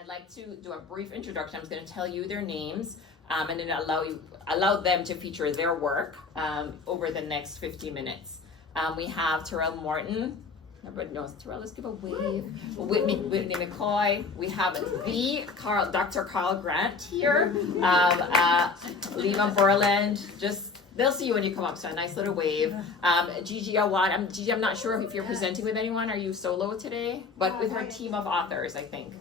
I'd like to do a brief introduction. I'm just going to tell you their names and then allow them to feature their work over the next 50 minutes. We have Terrell Morton. Everybody knows Terrell. Let's give a wave. Whitney McCoy. We have Dr. Carl Grant here. Lima Borland. They'll see you when you come up, so a nice little wave. Gigi Awad. Gigi, I'm not sure if you're presenting with anyone. Are you solo today? But with her team of authors, I think.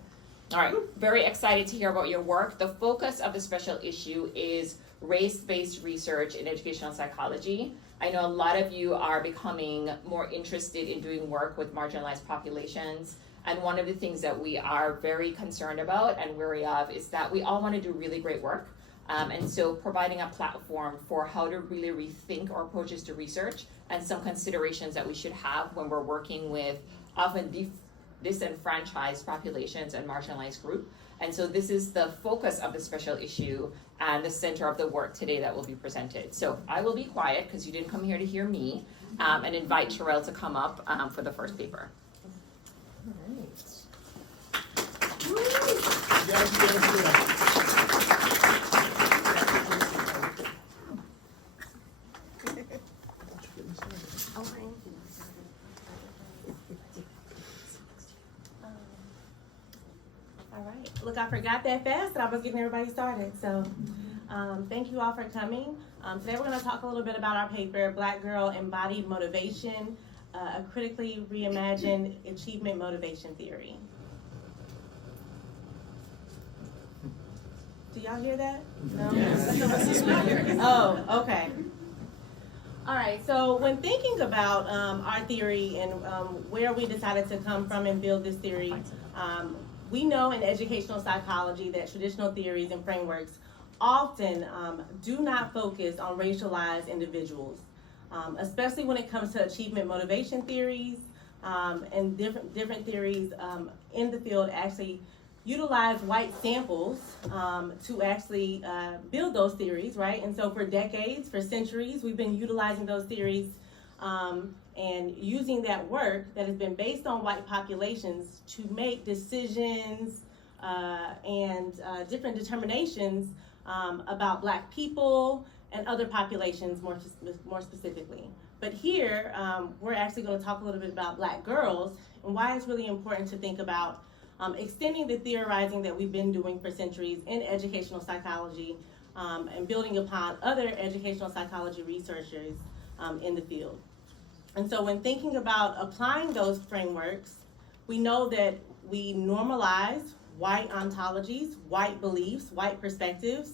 All right, very excited to hear about your work. The focus of the special issue is race-based research in educational psychology. I know a lot of you are becoming more interested in doing work with marginalized populations. And one of the things that we are very concerned about and wary of is that we all want to do really great work. And so providing a platform for how to really rethink our approaches to research and some considerations that we should have when we're working with often disenfranchised populations and marginalized groups. And so this is the focus of the special issue and the center of the work today that will be presented. So I will be quiet because you didn't come here to hear me, and invite Terrell to come up for the first paper. All right. All right. Look, I forgot that fast that I was getting everybody started. So thank you all for coming. Today we're going to talk a little bit about our paper, Black Girl Embodied Motivation, a critically reimagined achievement motivation theory. Do y'all hear that? No? Yes. Oh, okay. All right, so when thinking about our theory and where we decided to come from and build this theory, we know in educational psychology that traditional theories and frameworks often do not focus on racialized individuals, especially when it comes to achievement motivation theories, and different theories in the field actually utilize white samples to actually build those theories, right? And so for decades, for centuries, we've been utilizing those theories and using that work that has been based on white populations to make decisions and different determinations about Black people and other populations more specifically. But here, we're actually going to talk a little bit about Black girls and why it's really important to think about extending the theorizing that we've been doing for centuries in educational psychology and building upon other educational psychology researchers in the field. And so when thinking about applying those frameworks, we know that we normalize white ontologies, white beliefs, white perspectives,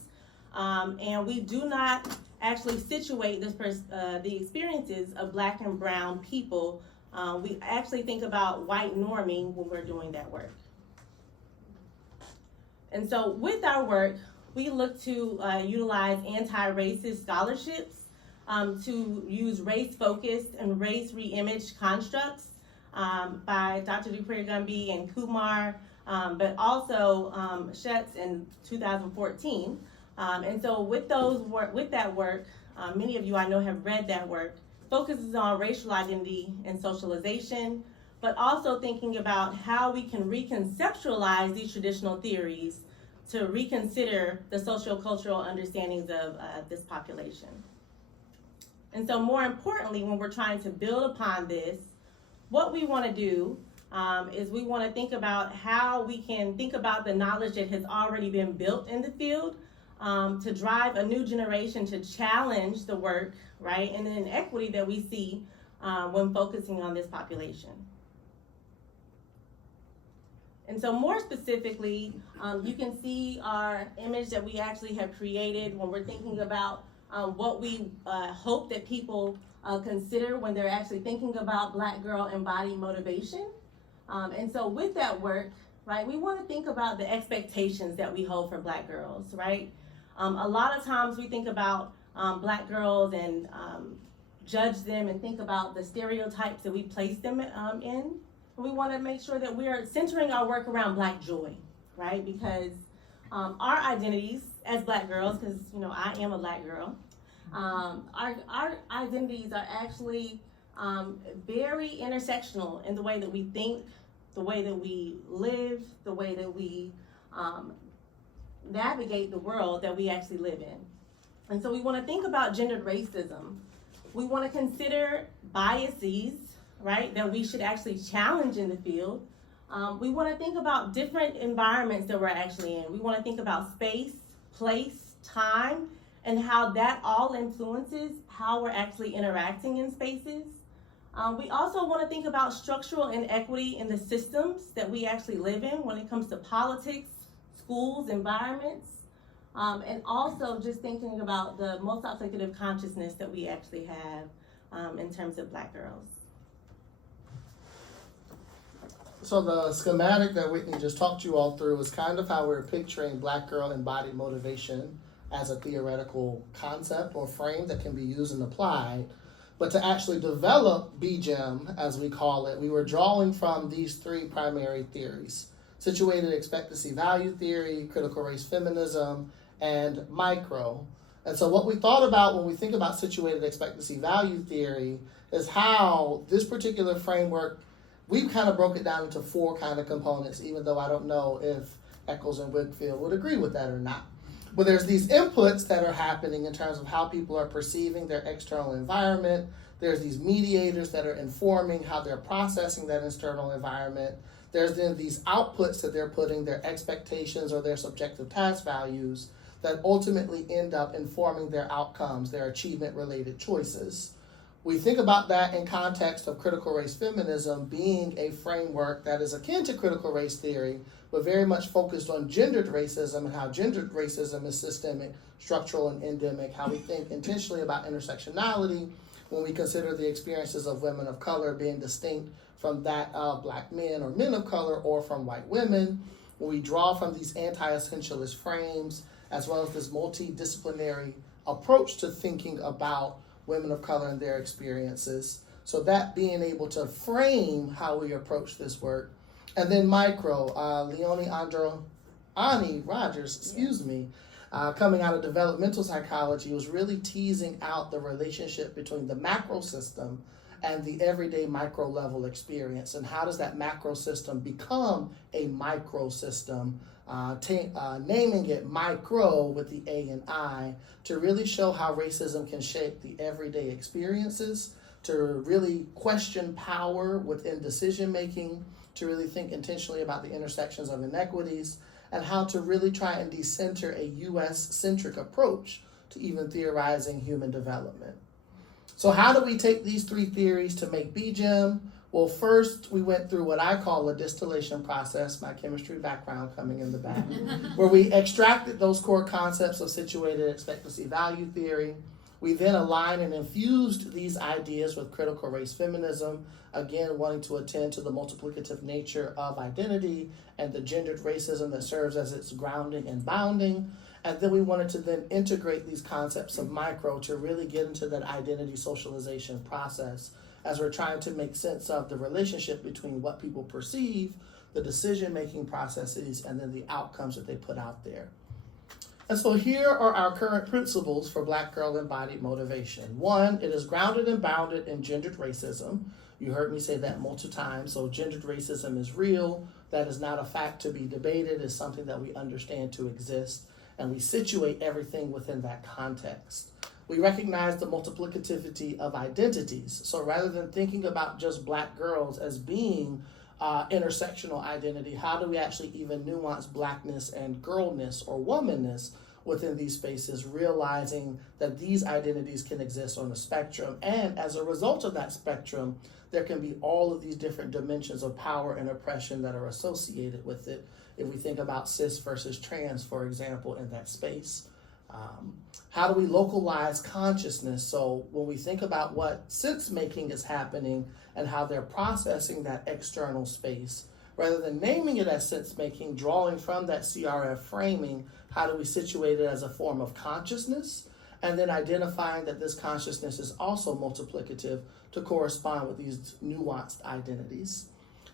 and we do not actually situate the experiences of Black and brown people. We actually think about white norming when we're doing that work. And so with our work, we look to utilize anti-racist scholarships to use race-focused and race-reimaged constructs by Dr. Dupree Gumby and Kumar, but also Schetz in 2014. And so with that work, many of you I know have read that work, focuses on racial identity and socialization, but also thinking about how we can reconceptualize these traditional theories to reconsider the sociocultural understandings of this population. And so more importantly, when we're trying to build upon this, what we want to do is we want to think about how we can think about the knowledge that has already been built in the field to drive a new generation to challenge the work, right, and the inequity that we see when focusing on this population. And so more specifically, you can see our image that we actually have created when we're thinking about what we hope that people consider when they're actually thinking about Black girl embodied motivation. And so with that work, right, we want to think about the expectations that we hold for Black girls, right? A lot of times we think about Black girls and judge them and think about the stereotypes that we place them in. And we want to make sure that we are centering our work around Black joy, right? Because our identities as Black girls, because I am a Black girl, our identities are actually very intersectional in the way that we think, the way that we live, the way that we navigate the world that we actually live in. And so we want to think about gendered racism. We want to consider biases, right, that we should actually challenge in the field. We want to think about different environments that we're actually in. We want to think about space, place, time, and how that all influences how we're actually interacting in spaces. We also want to think about structural inequity in the systems that we actually live in when it comes to politics, schools, environments, and also just thinking about the multiplicative consciousness that we actually have in terms of Black girls. So the schematic that Whitney just talked you all through is kind of how we're picturing Black girl embodied motivation as a theoretical concept or frame that can be used and applied. But to actually develop BGEM, as we call it, we were drawing from these three primary theories: situated expectancy value theory, critical race feminism, and micro. And so what we thought about when we think about situated expectancy value theory is how this particular framework, we kind of broke it down into four kind of components, even though I don't know if Eccles and Whitfield would agree with that or not. But there's these inputs that are happening in terms of how people are perceiving their external environment. There's these mediators that are informing how they're processing that external environment. There's then these outputs that they're putting, their expectations or their subjective task values, that ultimately end up informing their outcomes, their achievement-related choices. We think about that in context of critical race feminism being a framework that is akin to critical race theory, but very much focused on gendered racism and how gendered racism is systemic, structural, and endemic, how we think intentionally about intersectionality when we consider the experiences of women of color being distinct from that of Black men or men of color or from white women, when we draw from these anti-essentialist frames, as well as this multidisciplinary approach to thinking about women of color and their experiences. So that being able to frame how we approach this work. And then micro, Leonie Andreani Rogers, coming out of developmental psychology, was really teasing out the relationship between the macro system and the everyday micro level experience. And how does that macro system become a micro system? Naming it micro with the A and I to really show how racism can shape the everyday experiences, to really question power within decision making, to really think intentionally about the intersections of inequities, and how to really try and decenter a US-centric approach to even theorizing human development. So how do we take these three theories to make BGEM? Well, first, we went through what I call a distillation process, my chemistry background coming in the back, where we extracted those core concepts of situated expectancy value theory. We then aligned and infused these ideas with critical race feminism, again, wanting to attend to the multiplicative nature of identity and the gendered racism that serves as its grounding and bounding. And then we wanted to then integrate these concepts of micro to really get into that identity socialization process, as we're trying to make sense of the relationship between what people perceive, the decision-making processes, and then the outcomes that they put out there. And so here are our current principles for Black girl embodied motivation. One, it is grounded and bounded in gendered racism. You heard me say that multiple times. So gendered racism is real. That is not a fact to be debated. It's something that we understand to exist. And we situate everything within that context. We recognize the multiplicativity of identities. So rather than thinking about just Black girls as being intersectional identity, how do we actually even nuance Blackness and girlness or womanness within these spaces, realizing that these identities can exist on a spectrum. And as a result of that spectrum, there can be all of these different dimensions of power and oppression that are associated with it. If we think about cis versus trans, for example, in that space. How do we localize consciousness? So when we think about what sense making is happening and how they're processing that external space, rather than naming it as sense making, drawing from that CRF framing, how do we situate it as a form of consciousness? And then identifying that this consciousness is also multiplicative to correspond with these nuanced identities.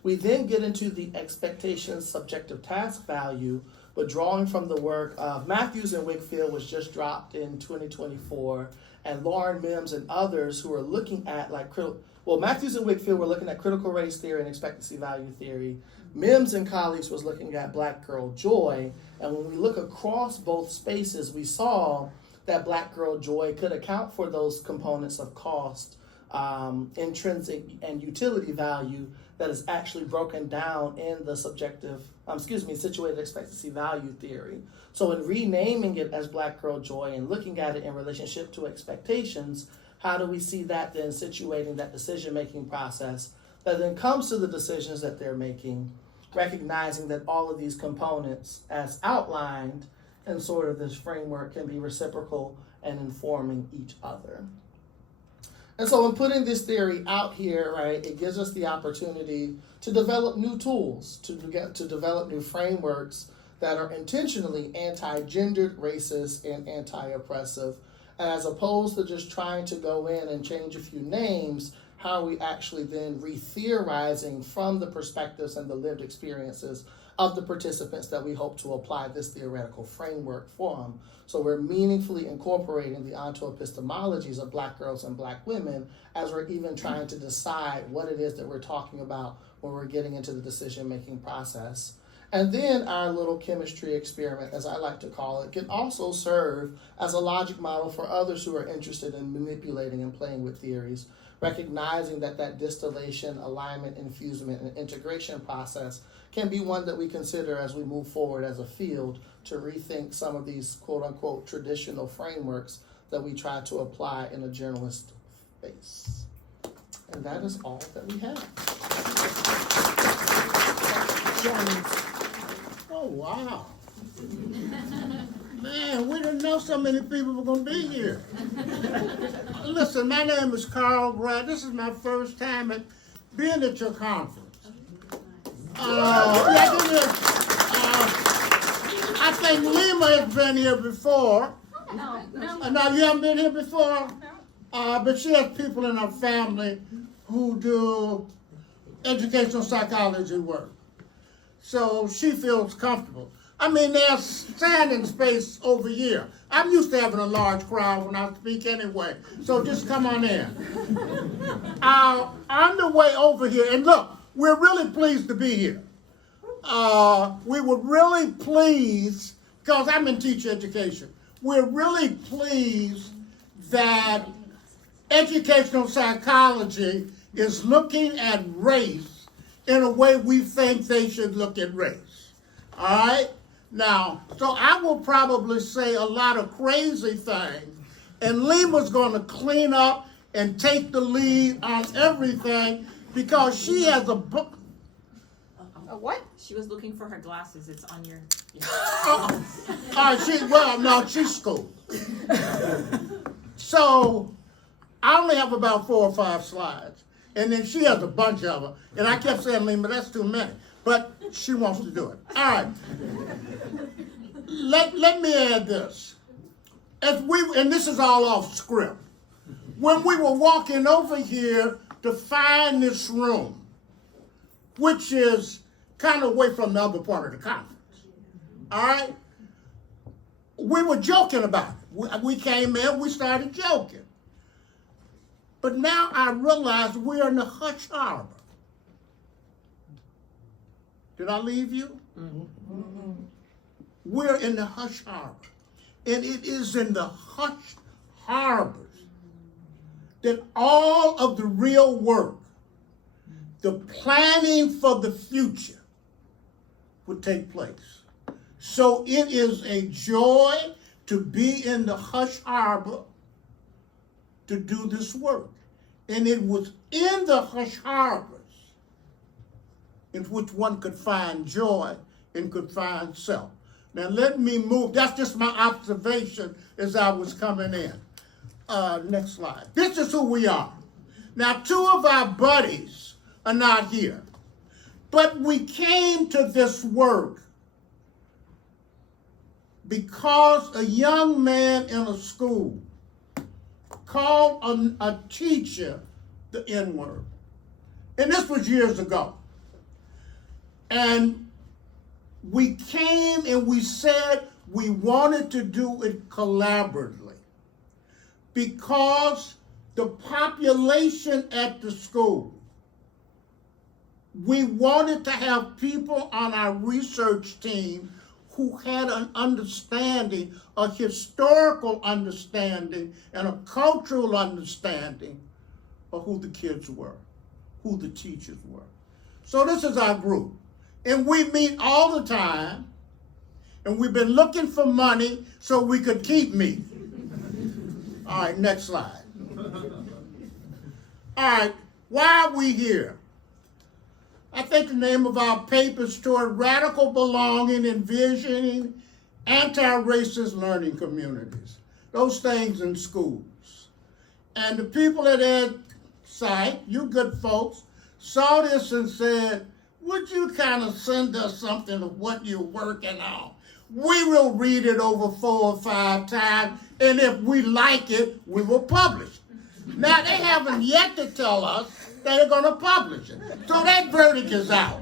We then get into the expectations subjective task value, but drawing from the work of Matthews and Whitfield, was just dropped in 2024, and Lauren Mims and others who are looking at Well, Matthews and Whitfield were looking at critical race theory and expectancy value theory. Mims and colleagues was looking at black girl joy. And when we look across both spaces, we saw that black girl joy could account for those components of cost, intrinsic and utility value that is actually broken down in the situated expectancy value theory. So in renaming it as black girl joy and looking at it in relationship to expectations, how do we see that then situating that decision-making process that then comes to the decisions that they're making, recognizing that all of these components as outlined in sort of this framework can be reciprocal and informing each other. And so in putting this theory out here, right, it gives us the opportunity to develop new tools, to develop new frameworks that are intentionally anti-gendered, racist, and anti-oppressive. And as opposed to just trying to go in and change a few names, how are we actually then re-theorizing from the perspectives and the lived experiences of the participants that we hope to apply this theoretical framework from. So we're meaningfully incorporating the ontoepistemologies of black girls and black women as we're even trying to decide what it is that we're talking about when we're getting into the decision-making process. And then our little chemistry experiment, as I like to call it, can also serve as a logic model for others who are interested in manipulating and playing with theories, recognizing that distillation, alignment, infusement, and integration process can be one that we consider as we move forward as a field to rethink some of these quote-unquote traditional frameworks that we try to apply in a generalist space. And that is all that we have. Oh, wow. Man, we didn't know so many people were going to be here. Listen, my name is Carl Grant. This is my first time being at your conference. I think Lima has been here before. No. No, you haven't been here before? But she has people in her family who do educational psychology work. So she feels comfortable. I mean, there's standing space over here. I'm used to having a large crowd when I speak anyway, so just come on in. On the way over here, and look, we're really pleased to be here. We were really pleased, because I'm in teacher education, we're really pleased that educational psychology is looking at race in a way we think they should look at race. All right? Now, so I will probably say a lot of crazy things, and Lima's going to clean up and take the lead on everything because she has a book. A what? She was looking for her glasses. It's on your. She's cool. So I only have about 4 or 5 slides, and then she has a bunch of them. And I kept saying, Lima, that's too many. But she wants to do it. All right. Let me add this. And this is all off script. When we were walking over here to find this room, which is kind of away from the other part of the conference, all right, we were joking about it. We came in, we started joking. But now I realize we're in the hush harbor. Did I leave you? Mm-hmm. We're in the hush harbor. And it is in the hush harbors that all of the real work, the planning for the future, would take place. So it is a joy to be in the hush harbor to do this work. And it was in the hush harbors in which one could find joy and could find self. Now let me move. That's just my observation as I was coming in. Next slide. This is who we are. Now 2 of our buddies are not here. But we came to this work because a young man in a school called a teacher the N-word. And this was years ago. And we came and we said we wanted to do it collaboratively because the population at the school. We wanted to have people on our research team who had an understanding, a historical understanding, and a cultural understanding of who the kids were, who the teachers were. So this is our group. And we meet all the time, and we've been looking for money so we could keep meeting. All right, next slide. All right, why are we here? I think the name of our paper is Toward Radical Belonging, Envisioning Anti-Racist Learning Communities. Those things in schools. And the people at Ed Site, you good folks, saw this and said, would you kind of send us something of what you're working on? We will read it over 4 or 5 times, and if we like it, we will publish it. Now, they haven't yet to tell us that they're going to publish it. So that verdict is out.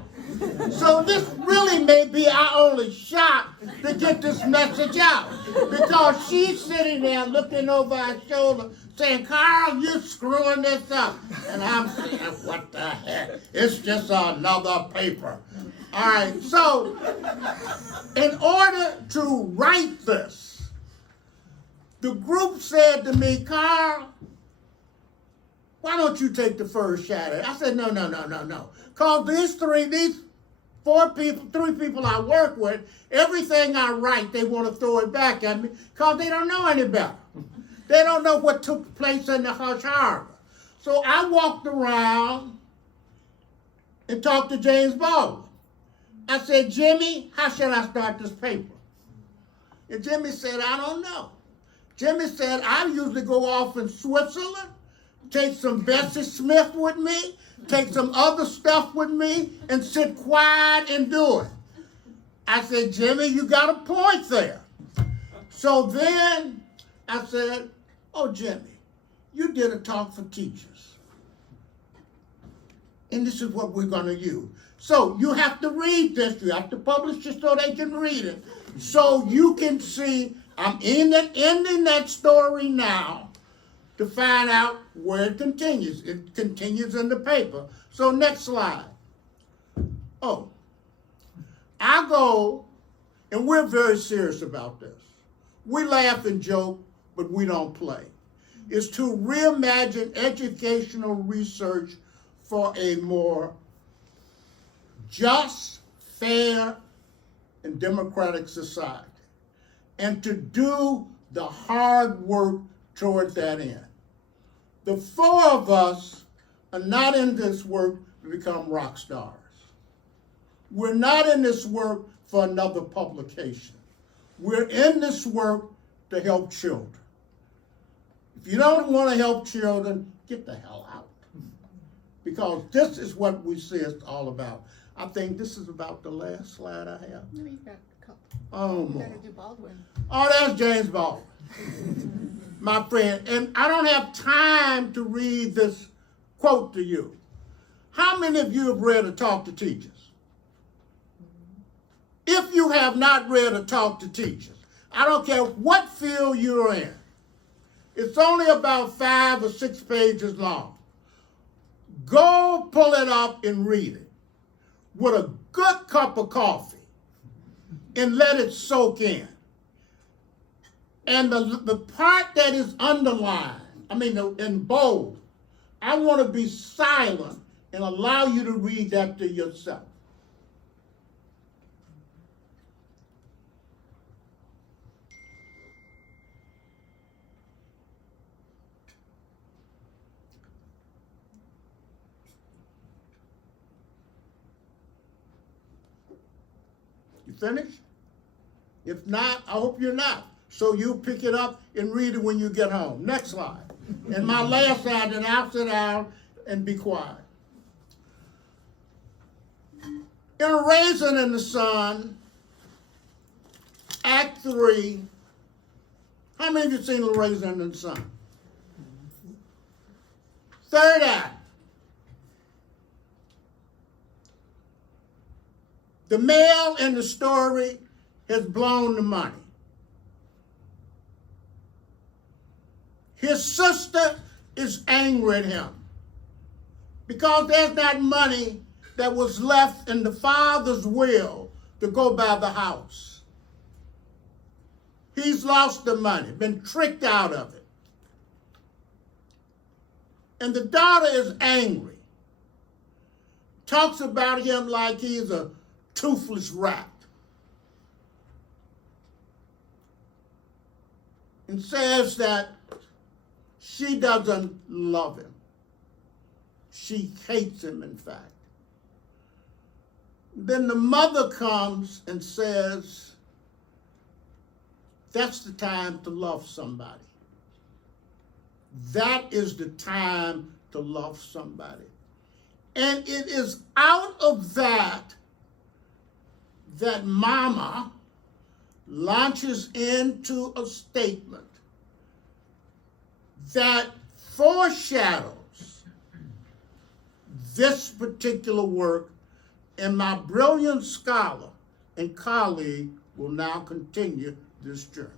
So this really may be our only shot to get this message out. Because she's sitting there looking over our shoulder saying, Carl, you're screwing this up. And I'm saying, what the heck? It's just another paper. All right, so in order to write this, the group said to me, Carl, why don't you take the first shot at it? I said, no. Because these 3 people I work with, everything I write, they want to throw it back at me because they don't know any better. They don't know what took place in the Hush Harbor. So I walked around and talked to James Baldwin. I said, Jimmy, how should I start this paper? And Jimmy said, I don't know. Jimmy said, I usually go off in Switzerland, take some Bessie Smith with me, take some other stuff with me, and sit quiet and do it. I said, Jimmy, you got a point there. So then I said, oh, Jimmy, you did a talk for teachers. And this is what we're going to use. So you have to read this. You have to publish it so they can read it. So you can see, I'm ending that story now to find out where it continues. It continues in the paper. So next slide. Oh, I go, and we're very serious about this. We laugh and joke, but we don't play. It's to reimagine educational research for a more just, fair, and democratic society, and to do the hard work toward that end. The 4 of us are not in this work to become rock stars. We're not in this work for another publication. We're in this work to help children. If you don't want to help children, get the hell out. Because this is what we see it's all about. I think this is about the last slide I have. No, you got a couple. Oh, You more. gotta do Baldwin. Oh, that's James Baldwin, my friend. And I don't have time to read this quote to you. How many of you have read A Talk to Teachers? If you have not read A Talk to Teachers, I don't care what field you're in. It's only about 5 or 6 pages long. Go pull it up and read it with a good cup of coffee and let it soak in. And the part that is underlined, in bold, I want to be silent and allow you to read that to yourself. You finished? If not, I hope you're not. So you pick it up and read it when you get home. Next slide. And my last slide, then I'll sit down and be quiet. In A Raisin in the Sun, Act 3, how many of you seen A Raisin in the Sun? Third act. The male in the story has blown the money. His sister is angry at him because there's not money that was left in the father's will to go by the house. He's lost the money, been tricked out of it. And the daughter is angry. Talks about him like he's a toothless rat. And says that she doesn't love him. She hates him, in fact. Then the mother comes and says, that's the time to love somebody. That is the time to love somebody. And it is out of that that mama launches into a statement that foreshadows this particular work, and my brilliant scholar and colleague will now continue this journey.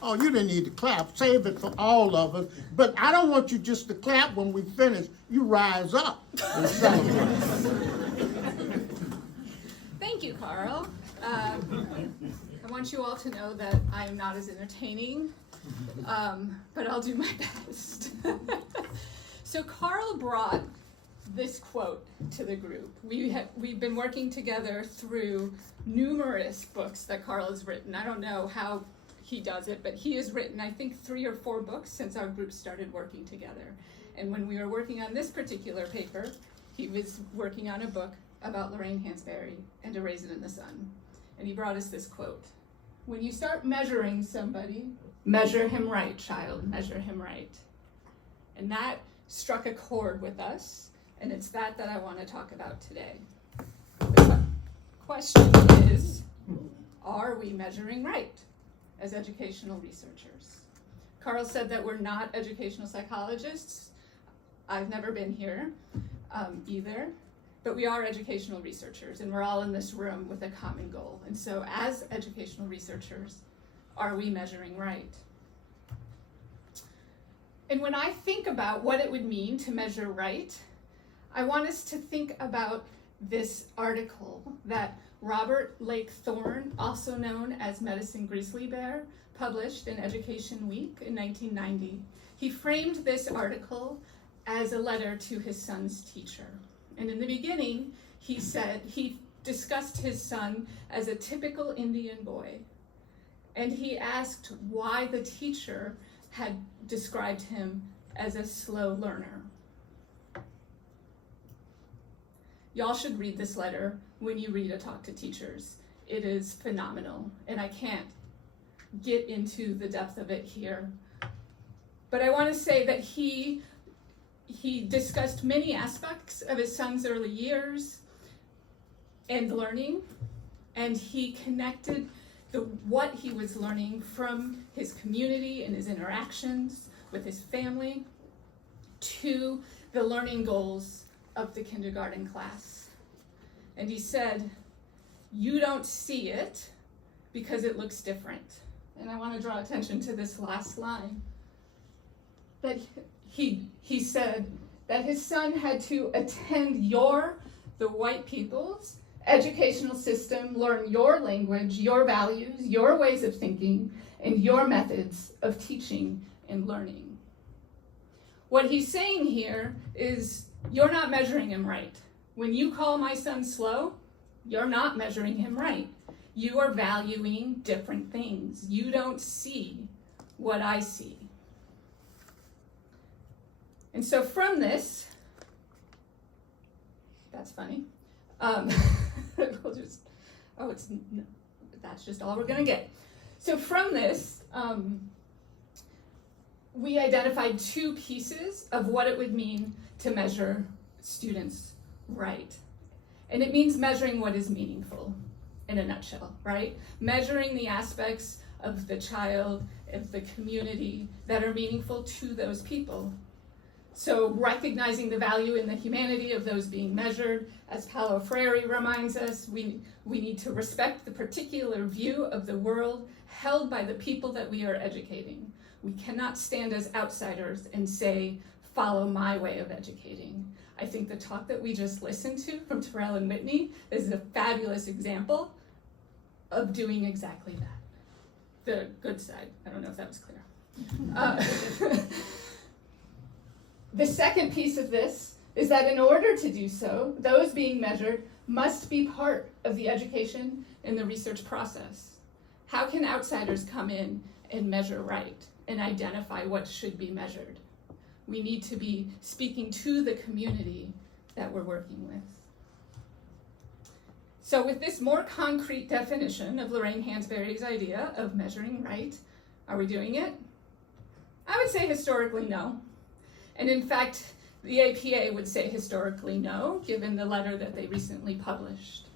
Oh, you didn't need to clap. Save it for all of us. But I don't want you just to clap when we finish. You rise up and celebrate. Thank you, Carl. I want you all to know that I am not as entertaining, but I'll do my best. So Carl brought this quote to the group. We've been working together through numerous books that Carl has written. I don't know how he does it, but he has written, I think, 3 or 4 books since our group started working together. And when we were working on this particular paper, he was working on a book about Lorraine Hansberry and A Raisin in the Sun. And he brought us this quote. When you start measuring somebody, measure him right, child, measure him right. And that struck a chord with us, and it's that I want to talk about today. The question is, are we measuring right as educational researchers? Carl said that we're not educational psychologists. I've never been here either. But we are educational researchers, and we're all in this room with a common goal. And so as educational researchers, are we measuring right? And when I think about what it would mean to measure right, I want us to think about this article that Robert Lake Thorne, also known as Medicine Grizzly Bear, published in Education Week in 1990. He framed this article as a letter to his son's teacher. And in the beginning, he said he discussed his son as a typical Indian boy. And he asked why the teacher had described him as a slow learner. Y'all should read this letter when you read A Talk to Teachers. It is phenomenal, and I can't get into the depth of it here. But I want to say that he discussed many aspects of his son's early years and learning, and he connected what he was learning from his community and his interactions with his family to the learning goals of the kindergarten class. And he said, you don't see it because it looks different. And I want to draw attention to this last line. That he said that his son had to attend the white people's educational system, learn your language, your values, your ways of thinking, and your methods of teaching and learning. What he's saying here is, you're not measuring him right. When you call my son slow, you're not measuring him right. You are valuing different things. You don't see what I see. And so from this, that's funny. That's just all we're gonna get. So from this, we identified 2 pieces of what it would mean to measure students right. And it means measuring what is meaningful in a nutshell, right? Measuring the aspects of the child, of the community that are meaningful to those people. So recognizing the value in the humanity of those being measured, as Paulo Freire reminds us, we need to respect the particular view of the world held by the people that we are educating. We cannot stand as outsiders and say, follow my way of educating. I think the talk that we just listened to from Terrell and Whitney is a fabulous example of doing exactly that. The good side. I don't know if that was clear. The second piece of this is that in order to do so, those being measured must be part of the education and the research process. How can outsiders come in and measure right and identify what should be measured? We need to be speaking to the community that we're working with. So with this more concrete definition of Lorraine Hansberry's idea of measuring right, are we doing it? I would say historically no. And in fact, the APA would say historically no, given the letter that they recently published.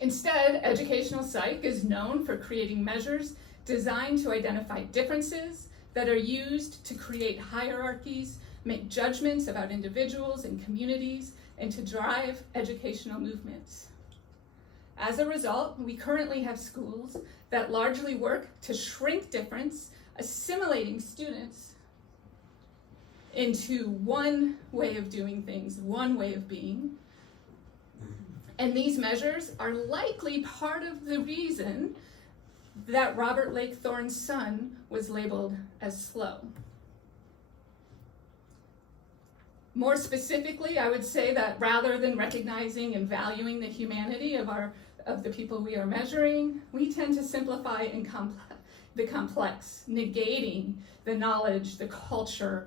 Instead, educational psych is known for creating measures designed to identify differences that are used to create hierarchies, make judgments about individuals and communities, and to drive educational movements. As a result, we currently have schools that largely work to shrink difference, assimilating students into one way of doing things, one way of being. And these measures are likely part of the reason that Robert Lake Thorne's son was labeled as slow. More specifically, I would say that rather than recognizing and valuing the humanity of the people we are measuring, we tend to simplify and the complex, negating the knowledge, the culture,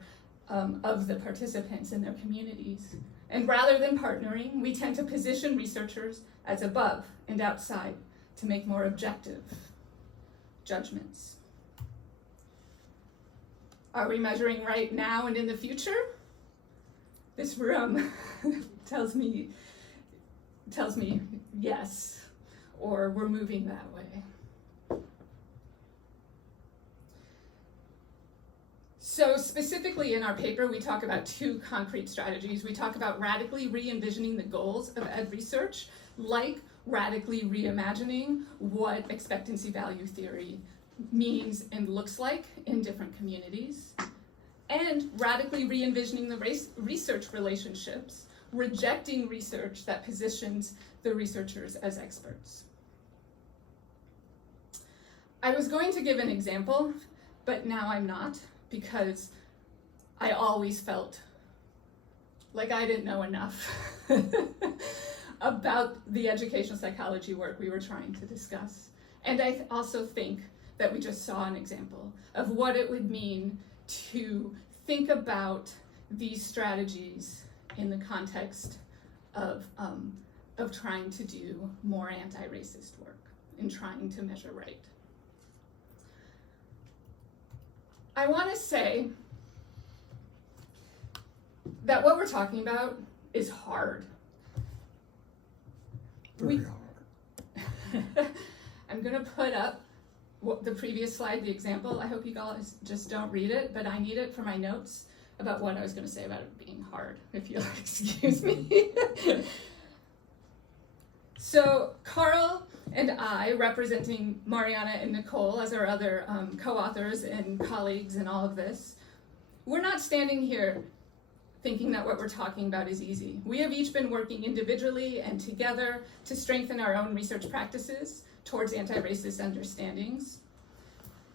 of the participants in their communities. And rather than partnering, we tend to position researchers as above and outside to make more objective judgments. Are we measuring right now and in the future? This room tells me yes, or we're moving that way. So specifically in our paper, we talk about two concrete strategies. We talk about radically re-envisioning the goals of ed research, like radically reimagining what expectancy value theory means and looks like in different communities, and radically re-envisioning the research relationships, rejecting research that positions the researchers as experts. I was going to give an example, but now I'm not, because I always felt like I didn't know enough about the educational psychology work we were trying to discuss. And I also think that we just saw an example of what it would mean to think about these strategies in the context of trying to do more anti-racist work and trying to measure right. I want to say that what we're talking about is hard. Very hard. I'm going to put up the previous slide, the example. I hope you guys just don't read it, but I need it for my notes about what I was going to say about it being hard, if you'll excuse me. So Carl and I, representing Mariana and Nicole as our other co-authors and colleagues in all of this, we're not standing here thinking that what we're talking about is easy. We have each been working individually and together to strengthen our own research practices towards anti-racist understandings.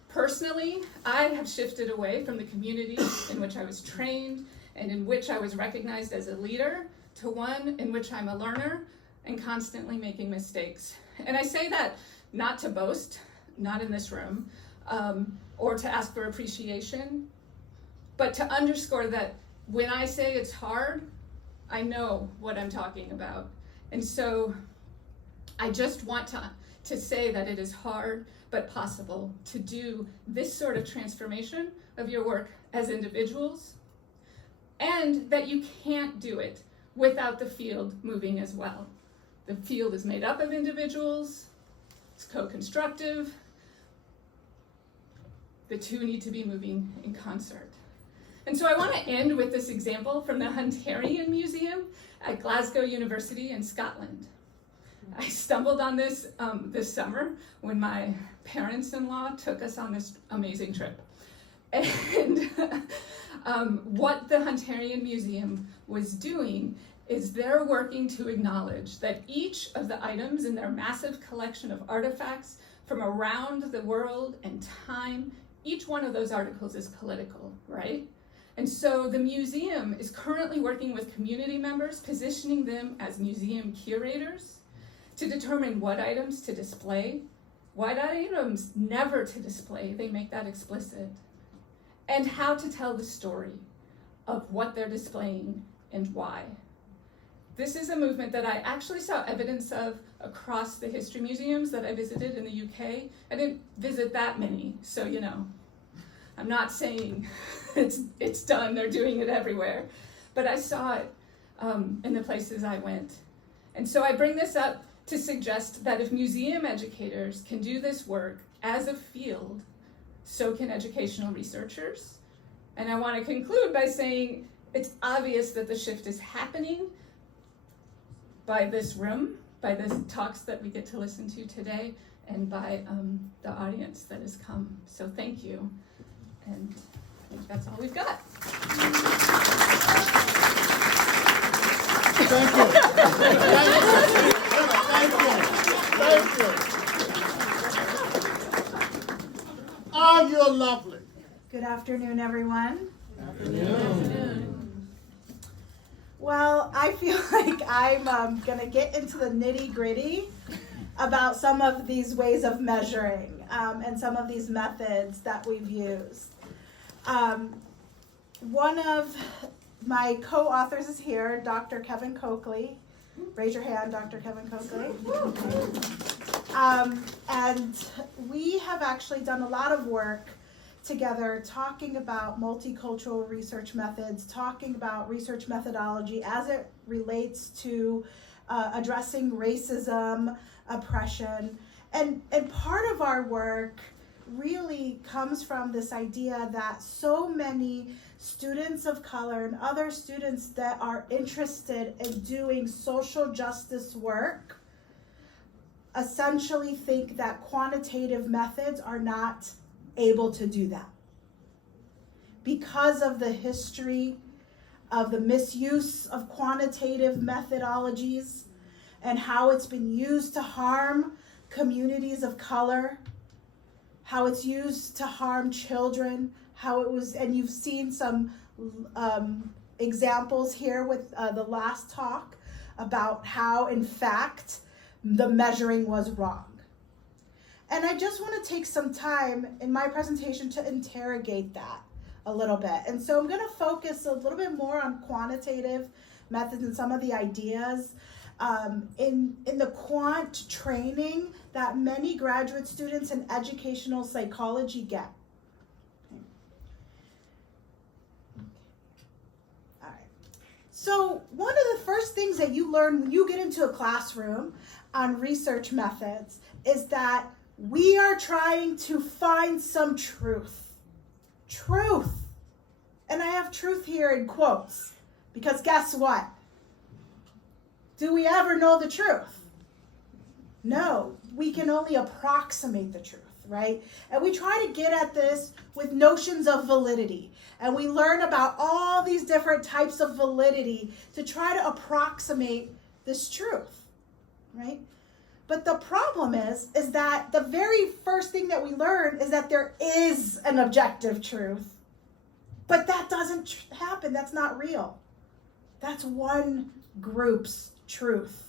Personally, I have shifted away from the community in which I was trained and in which I was recognized as a leader to one in which I'm a learner and constantly making mistakes. And I say that not to boast, not in this room, or to ask for appreciation, but to underscore that when I say it's hard, I know what I'm talking about. And so I just want to say that it is hard but possible to do this sort of transformation of your work as individuals, and that you can't do it without the field moving as well. The field is made up of individuals, it's co-constructive, the two need to be moving in concert. And so I want to end with this example from the Hunterian Museum at Glasgow University in Scotland. I stumbled on this this summer when my parents-in-law took us on this amazing trip. And what the Hunterian Museum was doing is they're working to acknowledge that each of the items in their massive collection of artifacts from around the world and time, each one of those articles is political, right? And so the museum is currently working with community members, positioning them as museum curators to determine what items to display, what items never to display, they make that explicit, and how to tell the story of what they're displaying and why. This is a movement that I actually saw evidence of across the history museums that I visited in the UK. I didn't visit that many, so you know, I'm not saying it's done, they're doing it everywhere, but I saw it in the places I went. And so I bring this up to suggest that if museum educators can do this work as a field, so can educational researchers. And I want to conclude by saying it's obvious that the shift is happening by this room, by the talks that we get to listen to today, and by the audience that has come. So thank you. And I think that's all we've got. Thank you. Thank you. Oh, you're lovely. Good afternoon, everyone. Afternoon. Well, I feel like I'm going to get into the nitty-gritty about some of these ways of measuring and some of these methods that we've used. One of my co-authors is here, Dr. Kevin Coakley. Raise your hand, Dr. Kevin Coakley. And we have actually done a lot of work together talking about multicultural research methods, talking about research methodology as it relates to addressing racism, oppression. And part of our work really comes from this idea that so many students of color and other students that are interested in doing social justice work essentially think that quantitative methods are not able to do that because of the history of the misuse of quantitative methodologies and how it's been used to harm communities of color, how it's used to harm children, how it was, and you've seen some examples here with the last talk about how, in fact, the measuring was wrong. And I just want to take some time in my presentation to interrogate that a little bit. And so I'm going to focus a little bit more on quantitative methods and some of the ideas in the quant training that many graduate students in educational psychology get. All right. So one of the first things that you learn when you get into a classroom on research methods is that we are trying to find some truth. Truth. And I have truth here in quotes, because guess what? Do we ever know the truth? No, we can only approximate the truth, right? And we try to get at this with notions of validity. And we learn about all these different types of validity to try to approximate this truth, right? But the problem is that the very first thing that we learn is that there is an objective truth. But that doesn't happen. That's not real. That's one group's truth.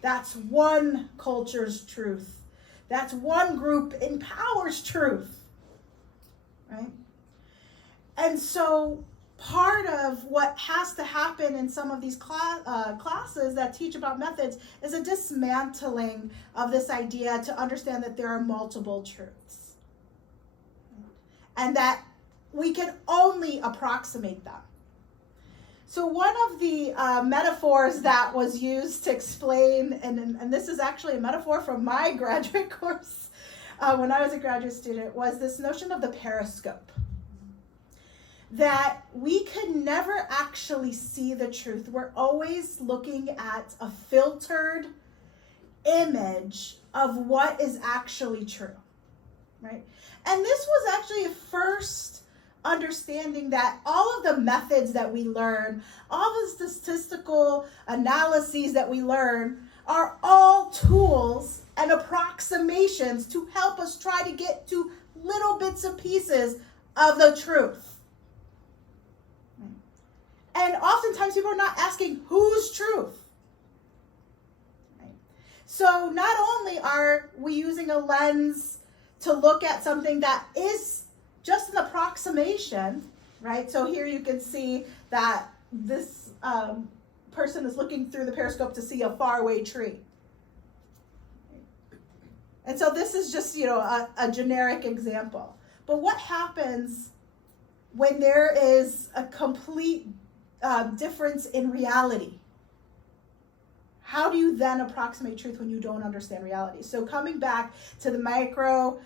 That's one culture's truth. That's one group in power's truth, right? And so part of what has to happen in some of these classes that teach about methods is a dismantling of this idea to understand that there are multiple truths and that we can only approximate them. So one of the metaphors that was used to explain, and this is actually a metaphor from my graduate course when I was a graduate student, was this notion of the periscope. that we can never actually see the truth. We're always looking at a filtered image of what is actually true, right? And this was actually a first understanding that all of the methods that we learn, all the statistical analyses that we learn, are all tools and approximations to help us try to get to little bits and pieces of the truth. And oftentimes people are not asking whose truth. Right? So not only are we using a lens to look at something that is just an approximation, right? So here you can see that this person is looking through the periscope to see a faraway tree. And so this is just, a generic example. But what happens when there is a complete difference in reality? How do you then approximate truth when you don't understand reality? So coming back to the micro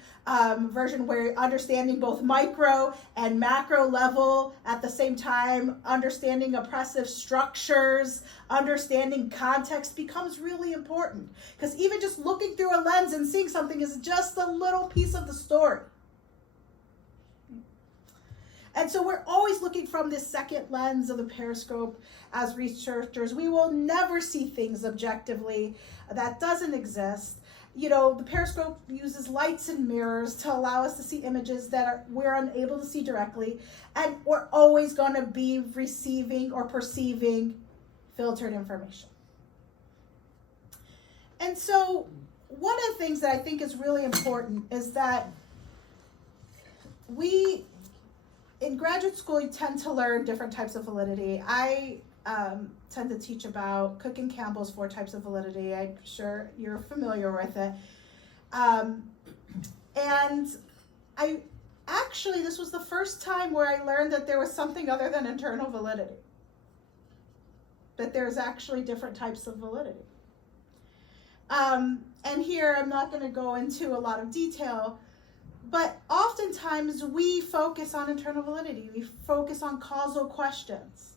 version, where understanding both micro and macro level at the same time, understanding oppressive structures, understanding context becomes really important. Because even just looking through a lens and seeing something is just a little piece of the story. And so we're always looking from this second lens of the periscope as researchers. We will never see things objectively. That doesn't exist. The periscope uses lights and mirrors to allow us to see images that we're unable to see directly. And we're always going to be receiving or perceiving filtered information. And so one of the things that I think is really important is that we, in graduate school, you tend to learn different types of validity. I tend to teach about Cook and Campbell's 4 types of validity. I'm sure you're familiar with it. And this was the first time where I learned that there was something other than internal validity. That there's actually different types of validity. And here I'm not going to go into a lot of detail, but oftentimes we focus on internal validity. We focus on causal questions.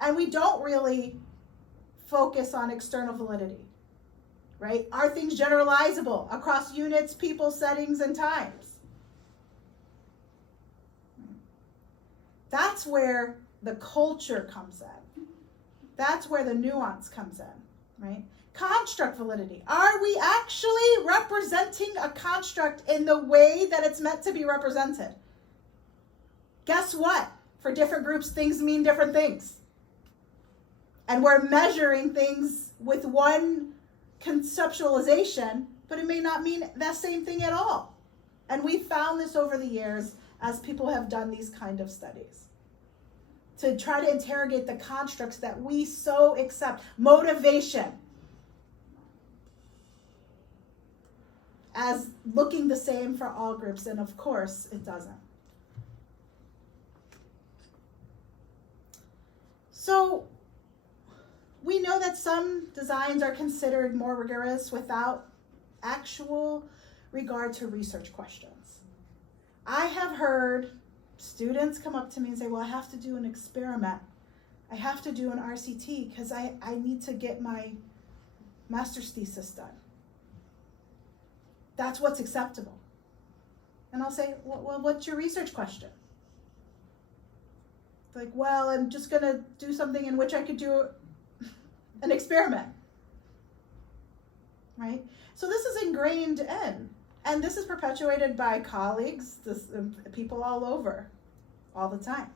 And we don't really focus on external validity, right? Are things generalizable across units, people, settings, and times? That's where the culture comes in. That's where the nuance comes in, right? Construct validity. Are we actually representing a construct in the way that it's meant to be represented? Guess what? For different groups, things mean different things. And we're measuring things with one conceptualization, but it may not mean the same thing at all. And we've found this over the years as people have done these kind of studies, to try to interrogate the constructs that we so accept. Motivation as looking the same for all groups, and of course it doesn't. So we know that some designs are considered more rigorous without actual regard to research questions. I have heard students come up to me and say, well, I have to do an experiment. I have to do an RCT because I need to get my master's thesis done. That's what's acceptable. And I'll say, well, what's your research question? Like, well, I'm just going to do something in which I could do an experiment, right? So this is ingrained in, and this is perpetuated by colleagues, people all over, all the time.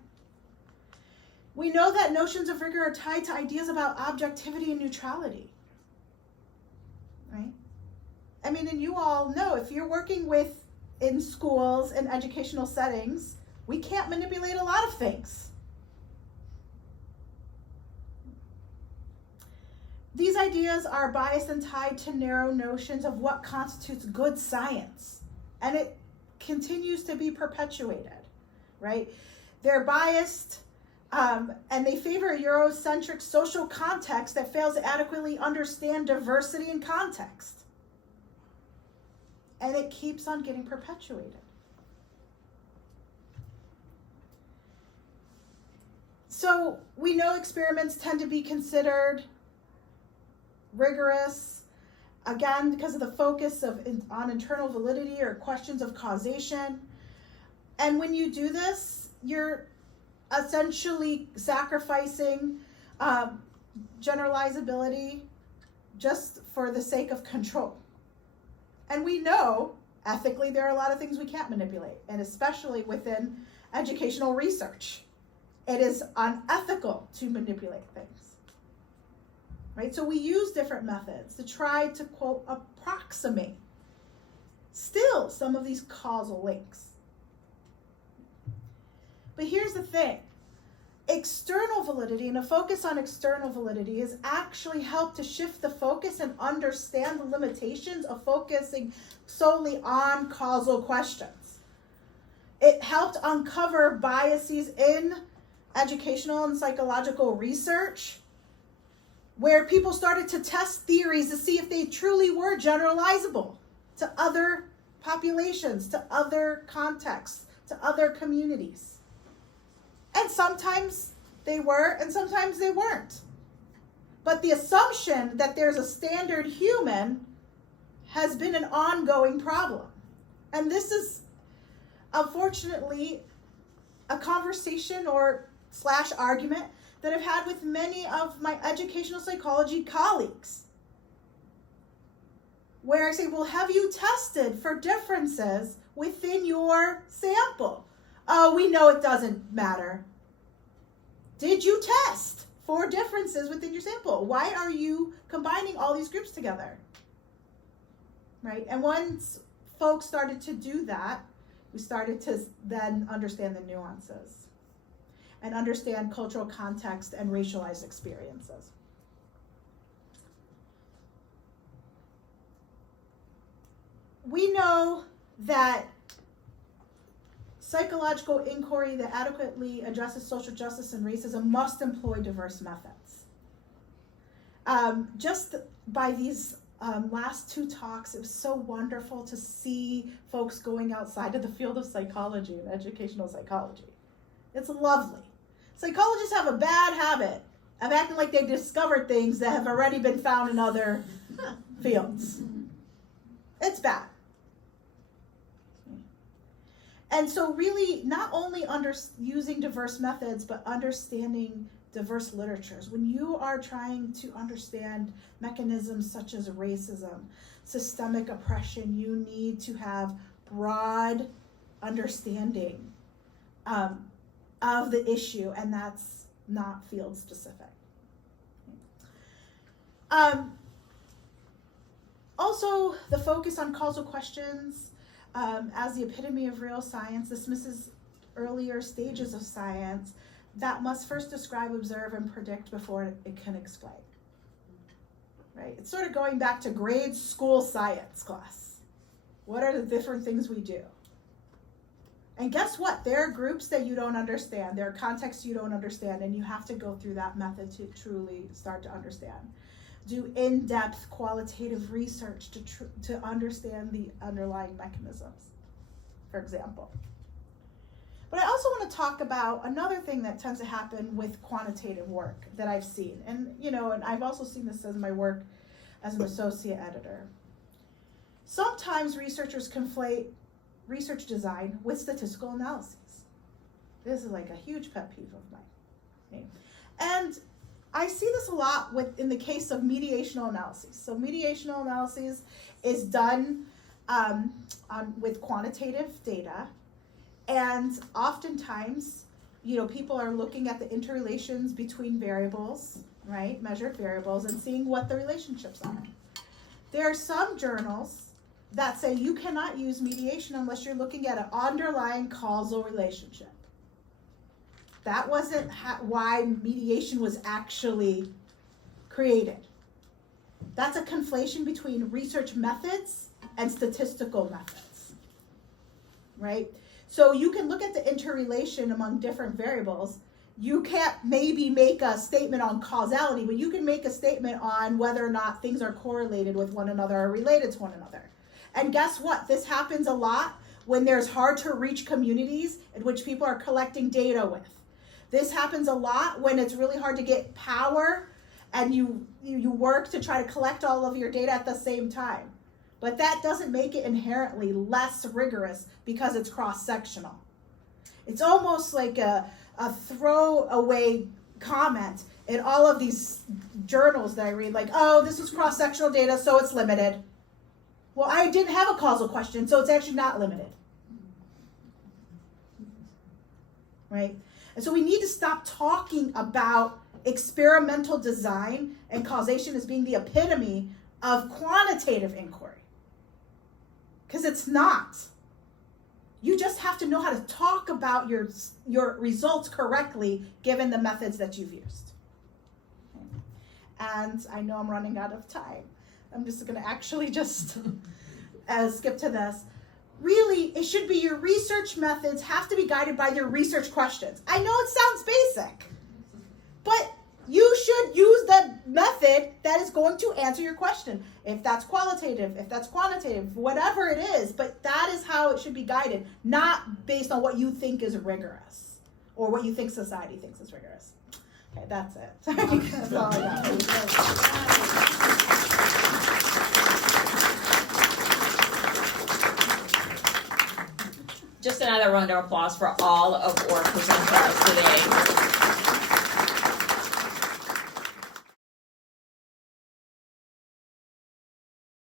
We know that notions of rigor are tied to ideas about objectivity and neutrality, right? I mean, and you all know, if you're working in schools and educational settings, we can't manipulate a lot of things. These ideas are biased and tied to narrow notions of what constitutes good science. And it continues to be perpetuated, right? They're biased and they favor a Eurocentric social context that fails to adequately understand diversity and context. And it keeps on getting perpetuated. So we know experiments tend to be considered rigorous, again, because of the focus on internal validity or questions of causation. And when you do this, you're essentially sacrificing generalizability just for the sake of control. And we know, ethically, there are a lot of things we can't manipulate, and especially within educational research. It is unethical to manipulate things, right? So we use different methods to try to, quote, approximate still some of these causal links. But here's the thing. External validity and a focus on external validity has actually helped to shift the focus and understand the limitations of focusing solely on causal questions. It helped uncover biases in educational and psychological research where people started to test theories to see if they truly were generalizable to other populations, to other contexts, to other communities. And sometimes they were, and sometimes they weren't. But the assumption that there's a standard human has been an ongoing problem. And this is, unfortunately, a conversation or / argument that I've had with many of my educational psychology colleagues. Where I say, well, have you tested for differences within your sample? Oh, we know it doesn't matter. Did you test for differences within your sample? Why are you combining all these groups together? Right? And once folks started to do that, we started to then understand the nuances and understand cultural context and racialized experiences. We know that psychological inquiry that adequately addresses social justice and racism must employ diverse methods. Just by these last two talks, it was so wonderful to see folks going outside of the field of psychology and educational psychology. It's lovely. Psychologists have a bad habit of acting like they discovered things that have already been found in other fields. It's bad. And so really not only using diverse methods, but understanding diverse literatures. When you are trying to understand mechanisms such as racism, systemic oppression, you need to have broad understanding of the issue, and that's not field specific. Also, the focus on causal questions as the epitome of real science dismisses earlier stages of science that must first describe, observe, and predict before it can explain. Right? It's sort of going back to grade school science class. What are the different things we do? And guess what? There are groups that you don't understand. There are contexts you don't understand, and you have to go through that method to truly start to understand. Do in-depth qualitative research to understand the underlying mechanisms, for example. But I also want to talk about another thing that tends to happen with quantitative work that I've seen. And, and I've also seen this in my work as an associate editor. Sometimes researchers conflate research design with statistical analyses. This is like a huge pet peeve of mine. Okay? And I see this a lot in the case of mediational analyses. So mediational analysis is done with quantitative data, and oftentimes, people are looking at the interrelations between variables, right, measured variables, and seeing what the relationships are. There are some journals that say you cannot use mediation unless you're looking at an underlying causal relationship. That wasn't why mediation was actually created. That's a conflation between research methods and statistical methods, right? So you can look at the interrelation among different variables. You can't maybe make a statement on causality, but you can make a statement on whether or not things are correlated with one another or related to one another. And guess what? This happens a lot when there's hard to reach communities in which people are collecting data with. This happens a lot when it's really hard to get power and you work to try to collect all of your data at the same time. But that doesn't make it inherently less rigorous because it's cross-sectional. It's almost like a throwaway comment in all of these journals that I read, like, oh, this was cross-sectional data, so it's limited. Well, I didn't have a causal question, so it's actually not limited. Right? And so we need to stop talking about experimental design and causation as being the epitome of quantitative inquiry. Because it's not. You just have to know how to talk about your results correctly given the methods that you've used. Okay. And I know I'm running out of time. I'm just going to actually just skip to this. Really, it should be your research methods have to be guided by your research questions. I know it sounds basic, but you should use the method that is going to answer your question. If that's qualitative, if that's quantitative, whatever it is, but that is how it should be guided, not based on what you think is rigorous or what you think society thinks is rigorous. Okay, that's it. That's all I got. Just another round of applause for all of our presenters today.